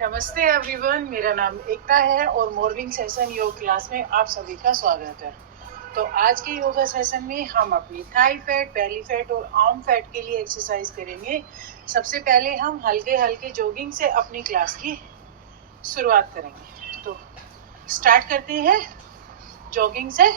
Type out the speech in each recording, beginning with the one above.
नमस्ते एवरीवन, मेरा नाम एकता है और मॉर्निंग सेशन योग क्लास में आप सभी का स्वागत है। तो आज के योगा सेशन में हम अपनी थाई फैट, बेली फैट और आर्म फैट के लिए एक्सरसाइज करेंगे। सबसे पहले हम हल्के हल्के जॉगिंग से अपनी क्लास की शुरुआत करेंगे। तो स्टार्ट करते हैं जॉगिंग से।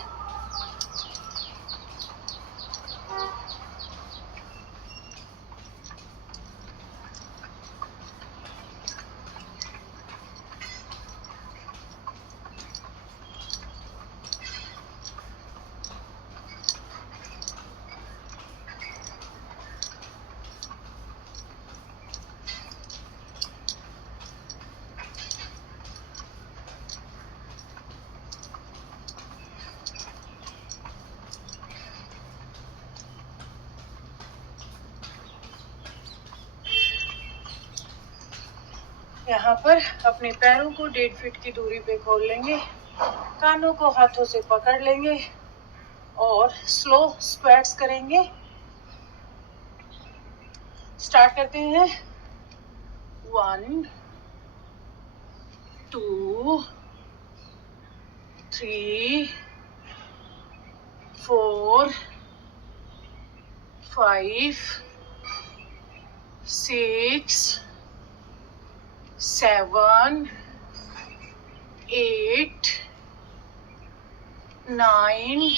यहाँ पर अपने पैरों को 1.5 फीट की दूरी पे खोल लेंगे, कानों को हाथों से पकड़ लेंगे और स्लो स्क्वैट्स करेंगे। स्टार्ट करते हैं। 1 2 3 4 5 6 7 8 9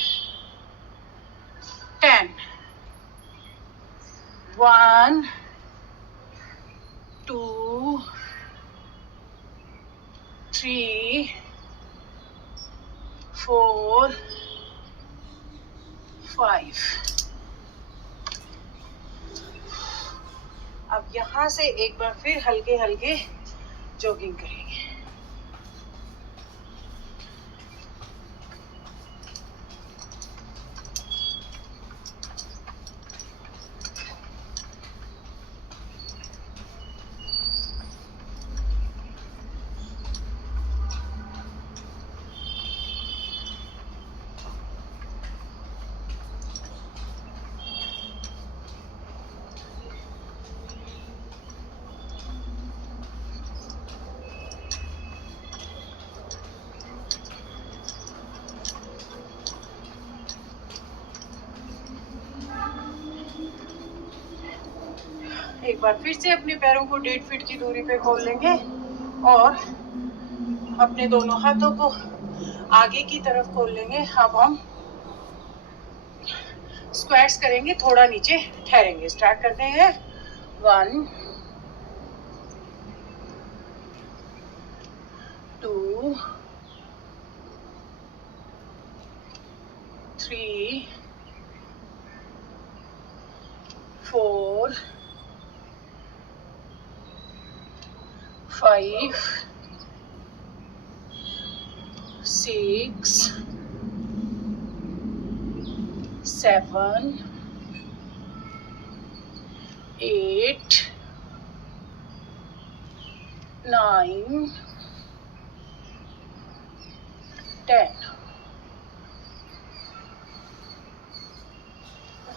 10 1 2 3 4 5। अब यहाँ से एक बार फिर हल्के हल्के जॉगिंग करेंगे। एक बार फिर से अपने पैरों को 1.5 फीट की दूरी पे खोल लेंगे और अपने दोनों हाथों को आगे की तरफ खोल लेंगे। अब हम स्क्वैट्स करेंगे, थोड़ा नीचे ठहरेंगे। स्टार्ट करते हैं। 1 2 3 4 5 6 7 8 9 10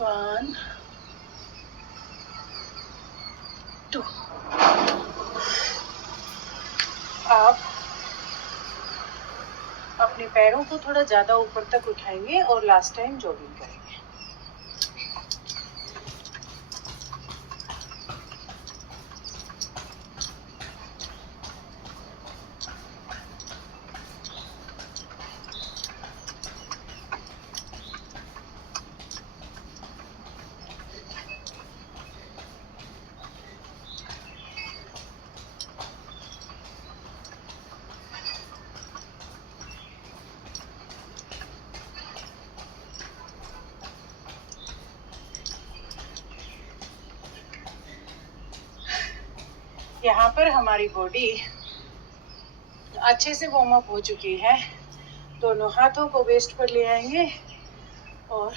1 2। आप अपने पैरों को थोड़ा ज्यादा ऊपर तक उठाएंगे और लास्ट टाइम जॉगिंग करेंगे। यहाँ पर हमारी बॉडी अच्छे से वार्म अप हो चुकी है। दोनों हाथों को वेस्ट पर ले आएंगे और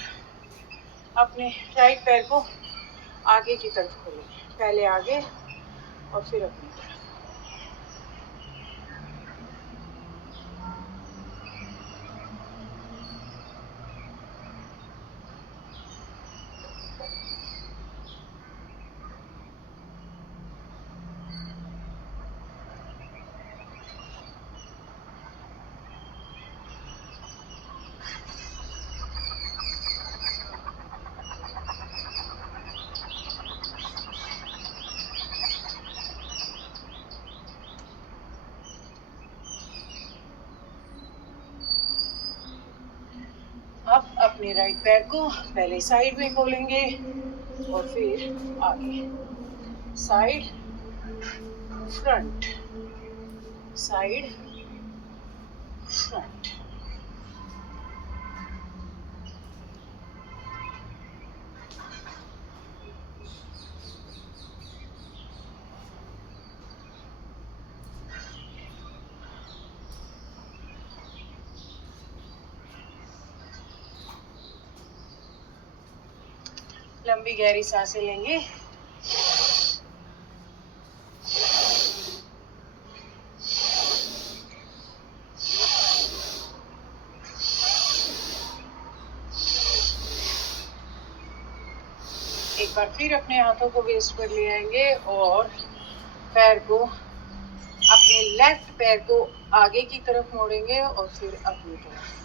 अपने राइट पैर को आगे की तरफ खोलेंगे। पहले आगे और फिर अपनी तरफ। अपने राइट पैर को पहले साइड में खोलेंगे और फिर आगे, साइड फ्रंट, साइड फ्रंट। लंबी गहरी सांसें लेंगे। एक बार फिर अपने हाथों को वेस्ट पर ले आएंगे और पैर को, अपने लेफ्ट पैर को आगे की तरफ मोड़ेंगे और फिर अपनी तरफ।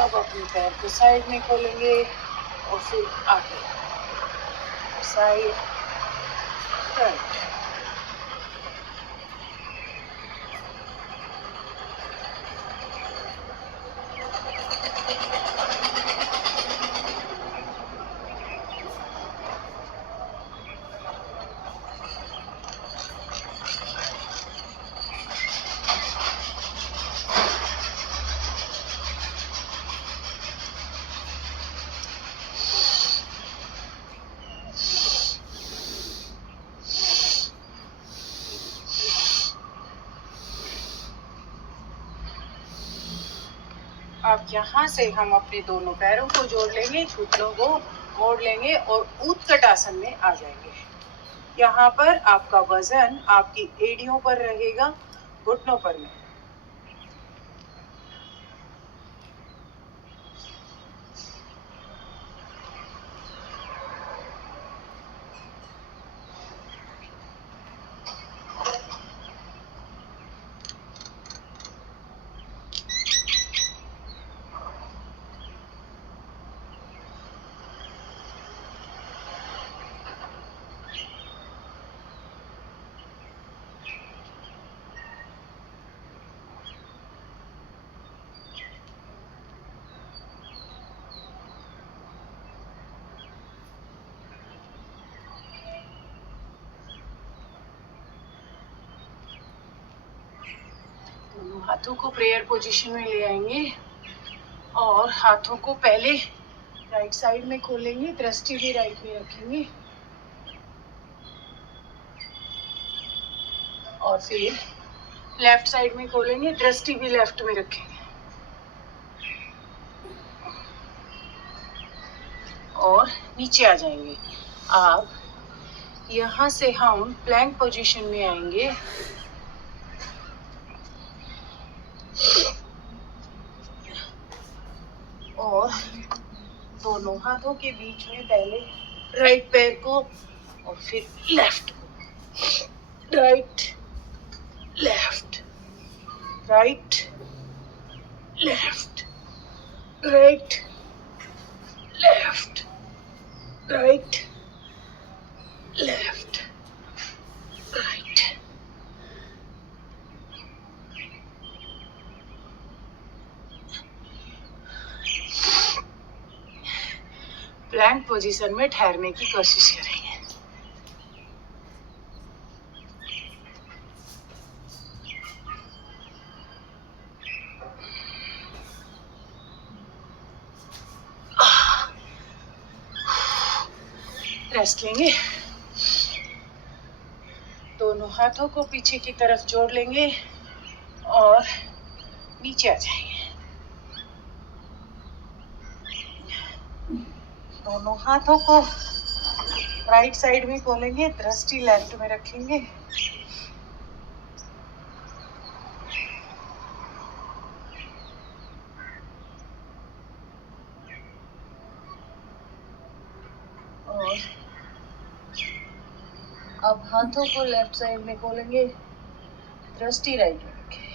अब अपने पैर को साइड में खोलेंगे और फिर आगे, साइड फ्रंट। अब यहाँ से हम अपने दोनों पैरों को जोड़ लेंगे, घुटनों को मोड़ लेंगे और उत्कट आसन में आ जाएंगे। यहाँ पर आपका वजन आपकी एड़ियों पर रहेगा, घुटनों पर नहीं। हाथों को प्रेयर पोजीशन में ले आएंगे और हाथों को पहले राइट साइड में खोलेंगे, दृष्टि भी राइट में रखेंगे और फिर लेफ्ट साइड में खोलेंगे, दृष्टि भी लेफ्ट में रखेंगे और नीचे आ जाएंगे। अब यहाँ से हम प्लैंक पोजीशन में आएंगे और दोनों हाथों के बीच में पहले राइट पैर को और फिर left, right left, right left, right left, right left, right. Plank position में ठहरने की कोशिश करेंगे। रेस्ट लेंगे, दोनों हाथों को पीछे की तरफ जोड़ लेंगे और नीचे आ जाएंगे। दोनों हाथों को राइट साइड में खोलेंगे, दृष्टि लेफ्ट में रखेंगे और अब हाथों को लेफ्ट साइड में खोलेंगे, दृष्टि राइट में रखें।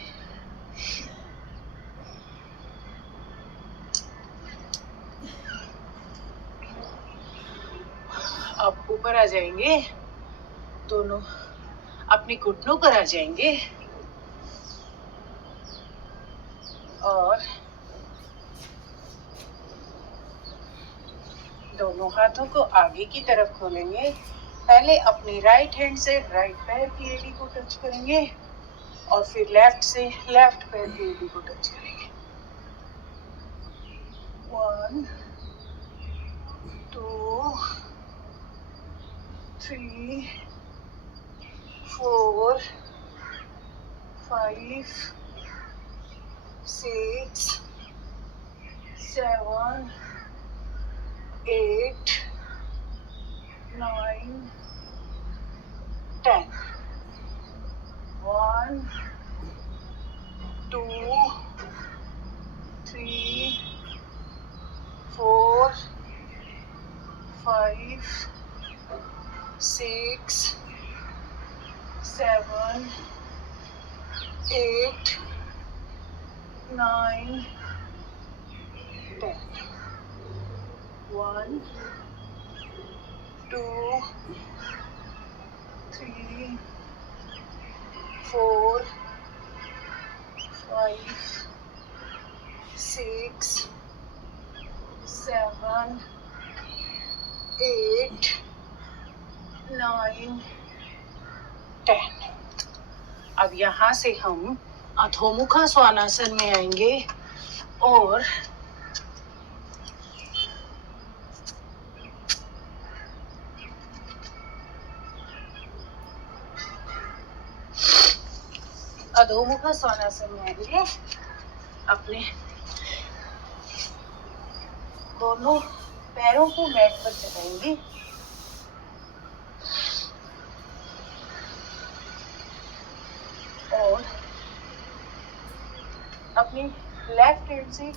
अब ऊपर आ जाएंगे, दोनों अपने घुटनों पर आ जाएंगे और दोनों हाथों को आगे की तरफ खोलेंगे। पहले अपनी राइट हैंड से राइट पैर की एड़ी को टच करेंगे और फिर लेफ्ट से लेफ्ट पैर की एड़ी को टच करेंगे। 1 2 3 4 5 6 7 8 9 10 1 2 3 4 5 6 7 8 9 10 1 2 3 4 5 6 7 8 9 10। अब यहाँ से हम अधोमुखा स्वानासन में आएंगे और अधोमुखा स्वानासन में आएंगे। अपने दोनों पैरों को मैट पर चढ़ाएंगे और अपनी लेफ्ट हैंड से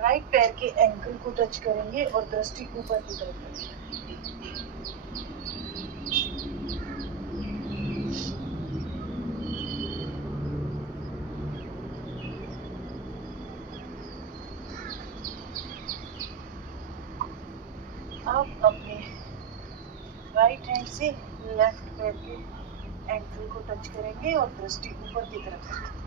राइट पैर के एंकल को टच करेंगे और दृष्टि ऊपर की तरफ करेंगे। अब अपने राइट हैंड से लेफ्ट पैर के एंकल को टच करेंगे और दृष्टि ऊपर की तरफ करेंगे।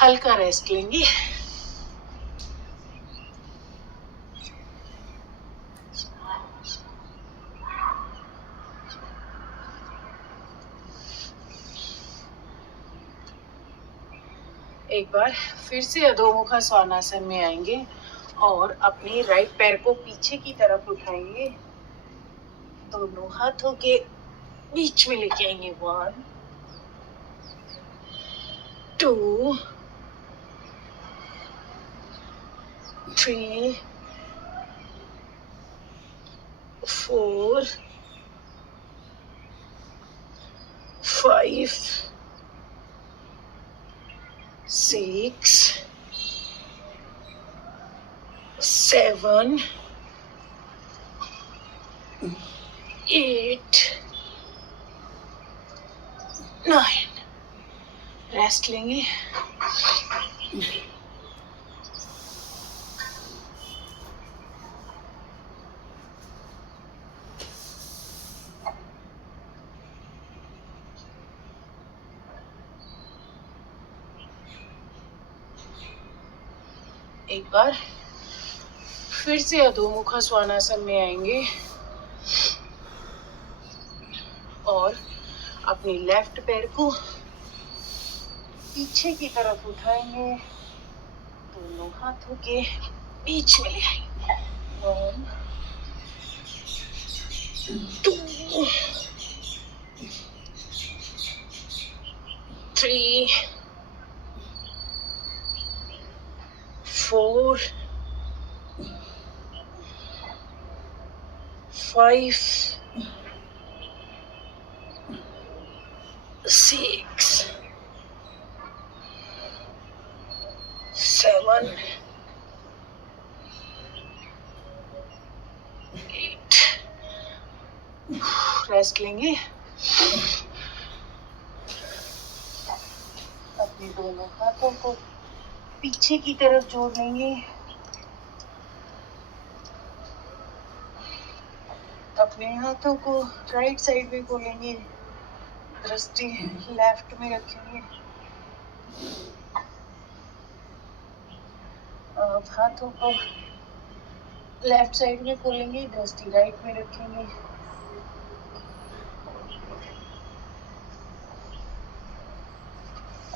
हल्का रेस्ट लेंगे। एक बार फिर से अधोमुखा स्वानासन में आएंगे और अपने राइट पैर को पीछे की तरफ उठाएंगे, दोनों हाथों के बीच में लेके आएंगे। 1 2 3 4 5 6 7 8 9। रेस्ट लेंगे। एक बार फिर से अधोमुखा स्वानासन में आएंगे और अपने लेफ्ट पैर को पीछे की तरफ उठाएंगे, दोनों हाथों के बीच में ले आएंगे। 1 2 3 4 5, 6, 7, 8। रेस्ट लेंगे। अपने दोनों हाथों को पीछे की तरफ जोड़ लेंगे। अपने हाथों को राइट साइड में खोलेंगे, दृष्टि लेफ्ट में रखेंगे। अब हाथों को लेफ्ट साइड में खोलेंगे, दृष्टि राइट में रखेंगे।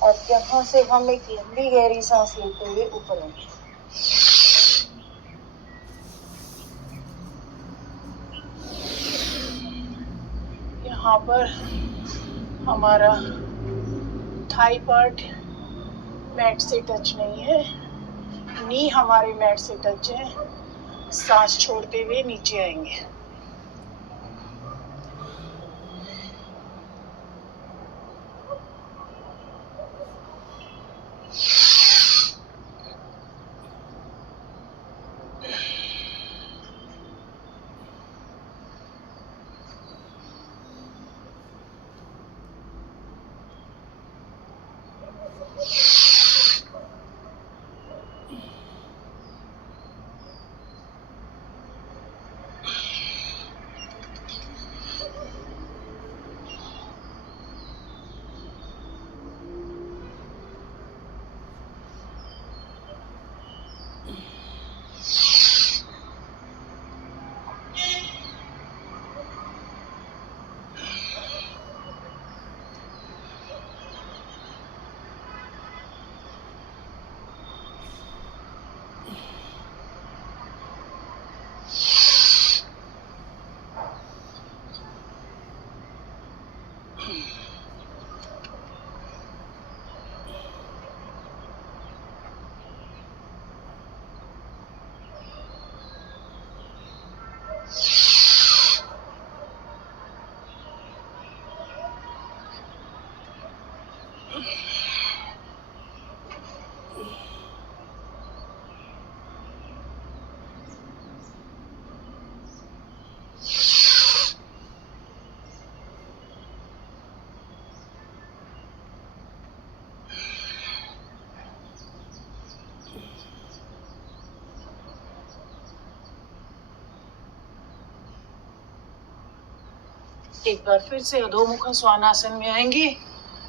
अब यहाँ से हम एक लंबी गहरी सांस लेते हुए ऊपर आएंगे। यहाँ पर हमारा थाई पार्ट मैट से टच नहीं है, नी हमारे मैट से टच है। सांस छोड़ते हुए नीचे आएंगे। एक बार फिर से अधोमुखा स्वानासन में आएंगे।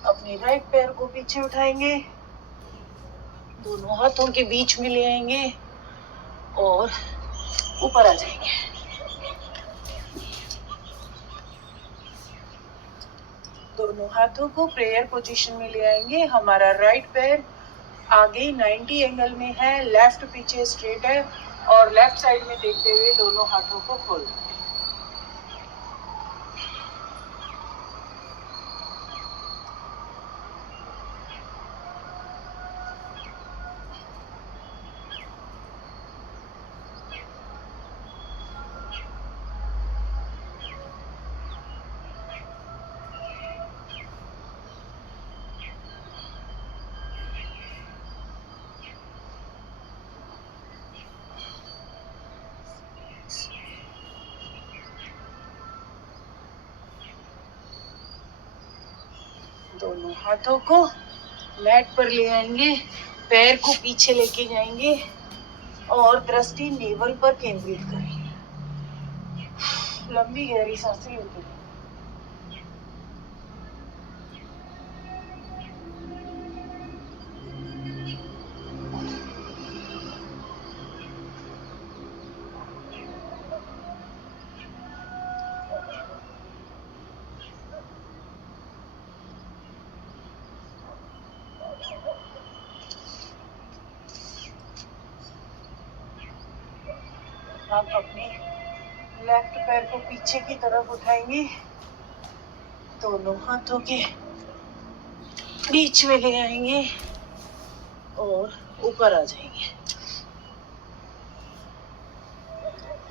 अपने राइट पैर को पीछे उठाएंगे, दोनों हाथों के बीच में ले आएंगे और ऊपर आ जाएंगे। दोनों हाथों को प्रेयर पोजीशन में ले आएंगे। हमारा राइट पैर आगे 90 एंगल में है, लेफ्ट पीछे स्ट्रेट है और लेफ्ट साइड में देखते हुए दोनों हाथों को खोल देंगे। दोनों हाथों को मैट पर ले आएंगे, पैर को पीछे लेके जाएंगे और दृष्टि नेवल पर केंद्रित करेंगे। लंबी गहरी सांसें लेते हैं। आप अपने लेफ्ट पैर को पीछे की तरफ उठाएंगे, दोनों हाथों के बीच में ले आएंगे और ऊपर आ जाएंगे।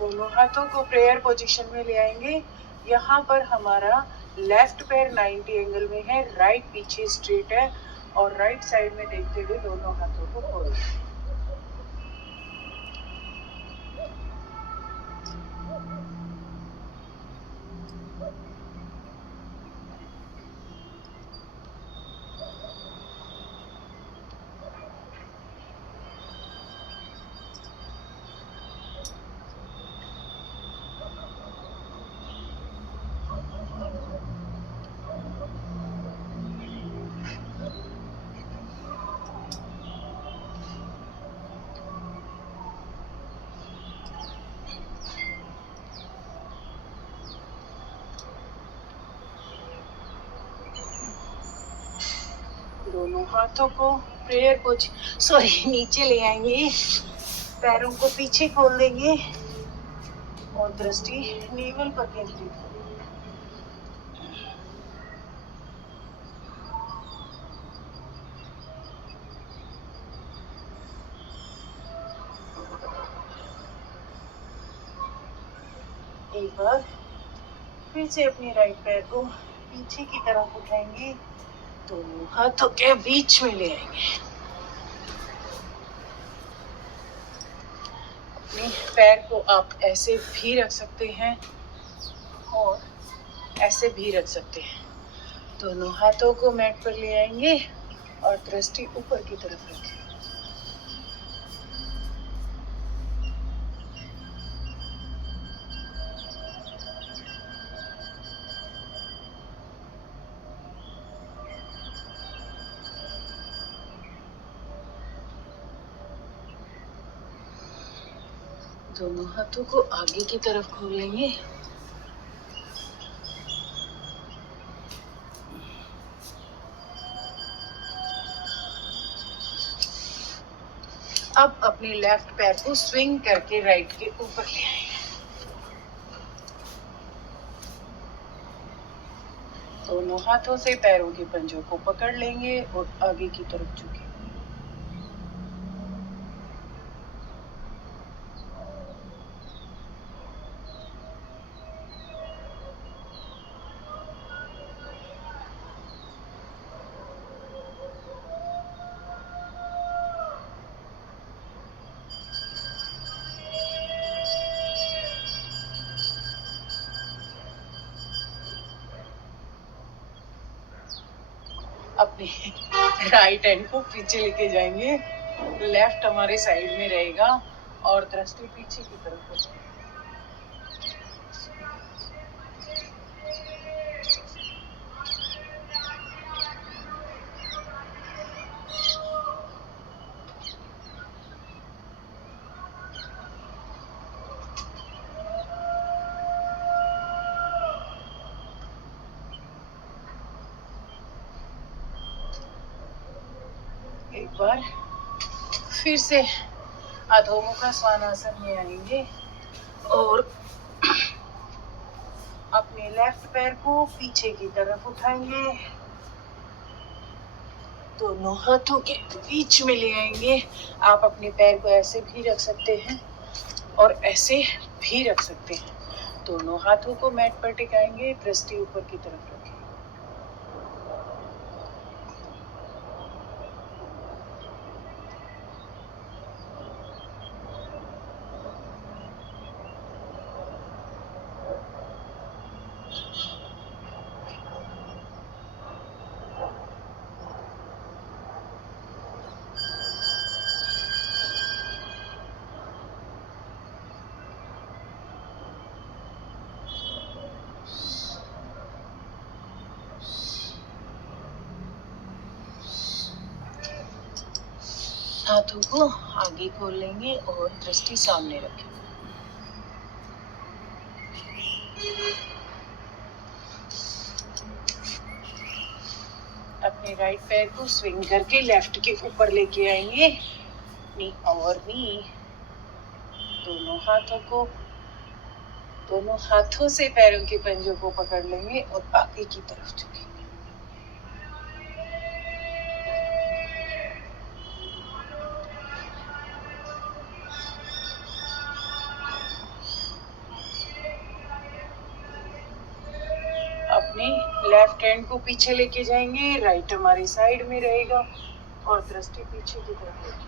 दोनों हाथों को प्रेयर पोजीशन में ले आएंगे। यहाँ पर हमारा लेफ्ट पैर 90 एंगल में है, राइट पीछे स्ट्रेट है और राइट साइड में देखते हुए दोनों हाथों को खोल। दोनों हाथों को प्रेयर नीचे ले आएंगे, पैरों को पीछे खोल देंगे और दृष्टि नेवल पर केंद्रित करें। एक बार फिर से अपने राइट पैर को पीछे की तरफ उठाएंगे, दोनों हाथों के बीच में ले आएंगे। अपने पैर को आप ऐसे भी रख सकते हैं और ऐसे भी रख सकते हैं। दोनों हाथों को मैट पर ले आएंगे और दृष्टि ऊपर की तरफ रखें। दोनों हाथों को आगे की तरफ खोल लेंगे। अब अपने लेफ्ट पैर को स्विंग करके राइट के ऊपर ले आएंगे। दोनों हाथों से पैरों के पंजों को पकड़ लेंगे और आगे की तरफ झुकेंगे। अपने राइट हैंड को पीछे लेके जाएंगे, लेफ्ट हमारे साइड में रहेगा और दृष्टि पीछे की तरफ होगी। एक बार फिर से अधोमुखा स्वानासन में आएंगे और अपने लेफ्ट पैर को पीछे की तरफ उठाएंगे, दोनों हाथों के बीच में ले आएंगे। आप अपने पैर को ऐसे भी रख सकते हैं और ऐसे भी रख सकते हैं। दोनों हाथों को मैट पर टिकाएंगे, दृष्टि ऊपर की तरफ रखें। हाथों को आगे खोल लेंगे और दृष्टि सामने रखें। अपने राइट पैर को स्विंग करके लेफ्ट के ऊपर लेके आएंगे, नी और नी। दोनों हाथों से पैरों के पंजों को पकड़ लेंगे और आगे की तरफ झुकेंगे। अपने लेफ्ट हैंड को पीछे लेके जाएंगे, राइट हमारी साइड में रहेगा और दृष्टि पीछे की तरफ होगी।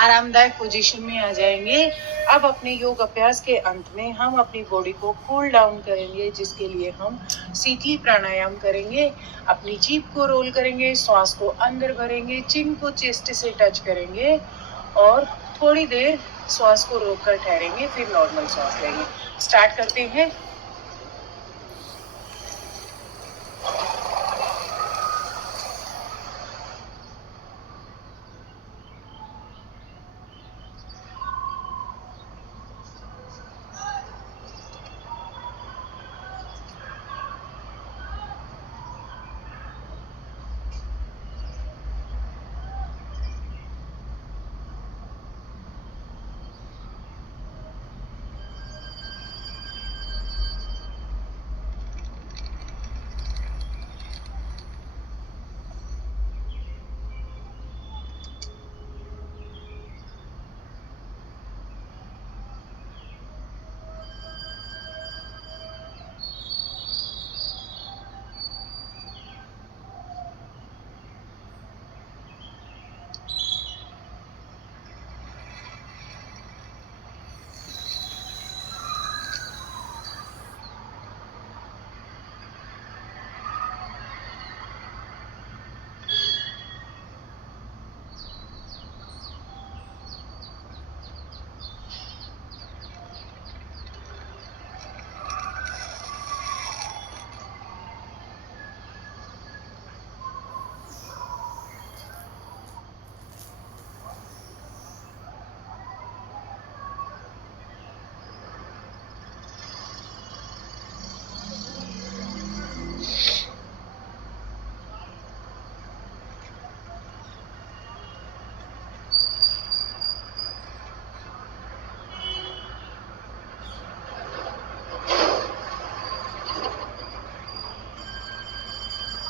आरामदायक पोजीशन में आ जाएंगे। अब अपने योग अभ्यास के अंत में हम अपनी बॉडी को कूल डाउन करेंगे, जिसके लिए हम शीतली प्राणायाम करेंगे। अपनी जीभ को रोल करेंगे, श्वास को अंदर भरेंगे, चिन को चेस्ट से टच करेंगे और थोड़ी देर श्वास को रोककर ठहरेंगे, फिर नॉर्मल श्वास लेंगे। स्टार्ट करते हैं।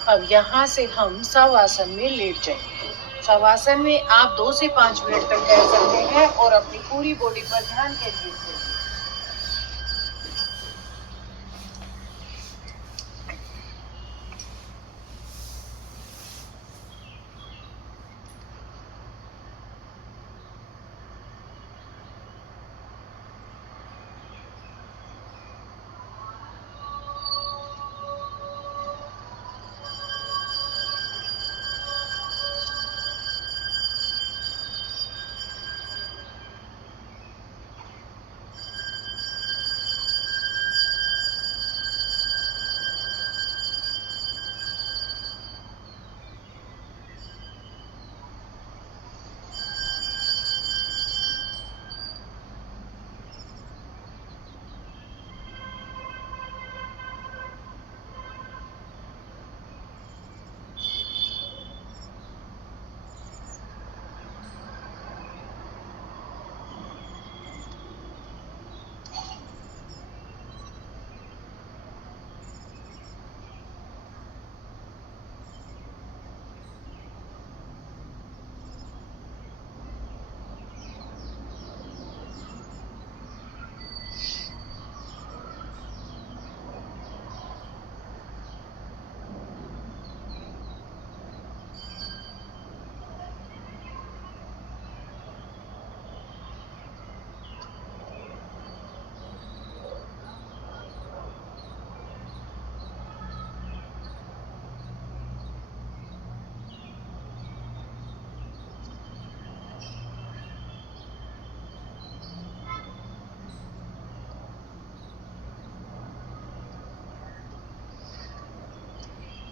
अब यहाँ से हम शवासन में लेट जाएंगे। शवासन में आप 2 से 5 मिनट तक ठहर सकते हैं और अपनी पूरी बॉडी पर ध्यान केंद्रित करें।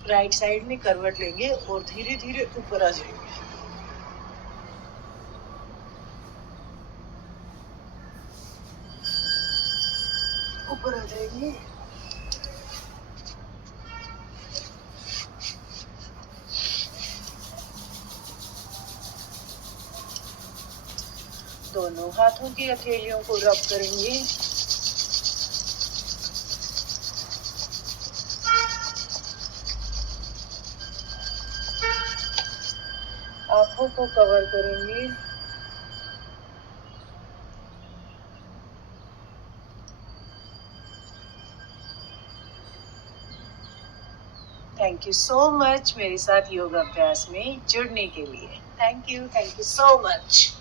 राइट साइड में करवट लेंगे और धीरे धीरे ऊपर आ जाएंगे। ऊपर आ जाएंगे। दोनों हाथों की हथेलियों को रब करेंगे। आंखों को कवर करेंगे। थैंक यू सो मच मेरे साथ योगा अभ्यास में जुड़ने के लिए। Thank you so much.